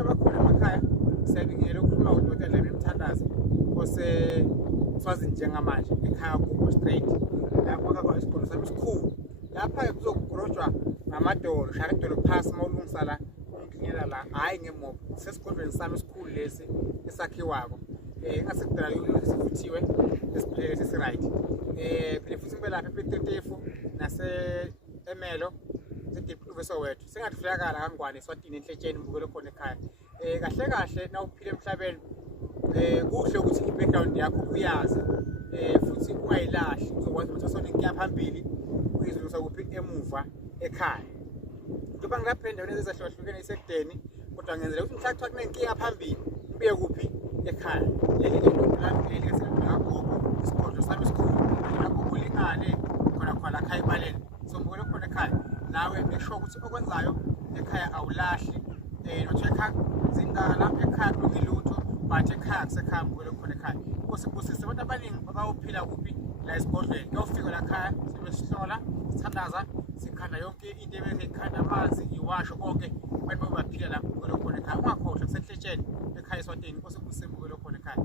abantu abakhona emakhaya siyabingelela ukukhuluma udokotela Dlamini Mthandazo oswazi njengamanje ekhaya kubo straight lapho akakho isikole sami esikhulu lapha kuzokurojwa ngamadolo shaka idolo phasi mawulungisa la umkhinyela la hayi ngemobo sesigodlweni sami esikhulu lesi esakhiwako ngasekudala sifuthiwe lesiphelele sesiright phela futhi ngibe lapha ePetetefu nase Emelo sediphuve Soweto sengathi ufuyakala kangwane eSwatini enhletsheni mbukelo khona ekhaya kahle kahle na uphile emhlabeni kuhle ukuthi i-background yakho uyazi futhi ungayilahli uzokwazi ukuthi usone inkiya phambili uyizulusa kuphi emuva ekhaya ngoba ngilapha endaweni ezahlukahlukene esekudeni kodwa ngenzela ukuthi mhla kuthiwa kunenkiya phambili ngibuye kuphi ekhaya leli leli ngasekhaya isikolo sami esikhulu lapho kulingane khona ekhaya ebaleni so mbukelo khona ekhaya nawe esho ukuthi okwenzayo ekhaya awulahli nothi ekhaya zingala ekhaya kulungilutho but ekhaya kusekhaya mbukelo khona ekhaya kusibusise abantu abaningi abawuphila kuphi la esigodlweni kuyofika la khaya sibesihlola sithandaza sikhanda yonke into ebeyikhanda amanzi iwasho konke abantu baphila la mbukelo khona ekhaya ungakhohlwa kusenhletsheni ekhaya eSwatini kusibusise mbukelo khona ekhaya